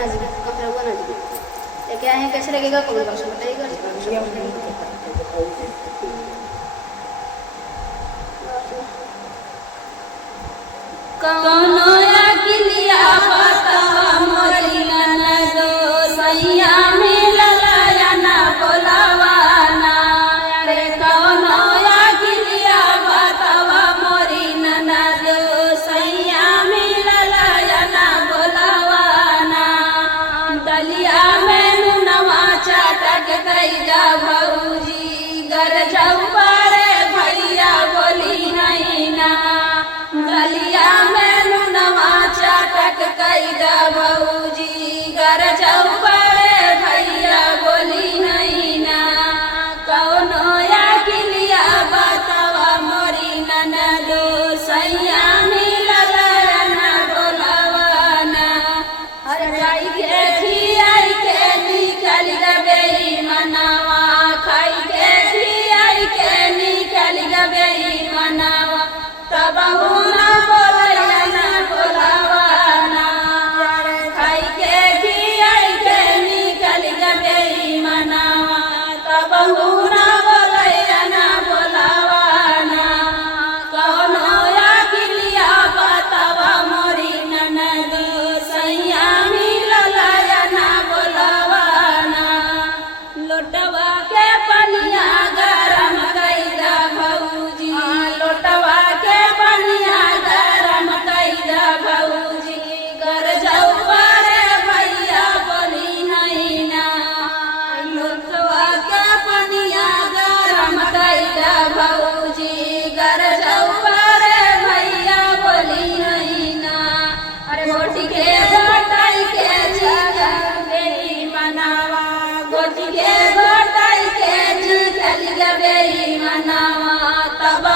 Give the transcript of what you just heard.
बना जी कपड़ा बना जी क्या है कैसे लगेगा कमेंट बॉक्स में बताइएगा कौनो अकिलिया बतावा मोरी ननदो सैया मिलल या ना बोलावाना रे कौनो अकिलिया बतावा मोरी ननदो सैया मिलल या ना बोलावाना दलिया में नुनवा चाटक दैदा भौजी घर जाऊ पारे भैया बोली नहीं ना दलिया में नुनवा चाटक कैदा भौजी घर जाऊ पारे भैया बोली नहीं ना कौनो अकिलिया बतावा मोरी ननदो सैया मिलल ना बोलावाना हर जाई के खियाई के निकल गबे मनावा खाई के खियाई के निकल गबे मनावा तब हुना बोलैया ना बोलावाना खाई के खियाई के निकल गबे मनावा तब हुना बोलैया ना बोलावाना कौनो अकिलिया बतावा मोरी ननदो सैया मिलल या ना बोलावाना लोटवा के पनिया गरम कैदा भौजी लोटवा के पनिया गरम कैदा भौजी घर जाऊ पारे भैया बोली नहीं ना लोटवा के पनिया गरम कैदा भौजी घर जाऊ पारे भैया बोली नहीं ना अरे गोटी के गोटाई के चिकन बेरी मनावा गोटी के गोटाई के चिकन बेरी मनावा तब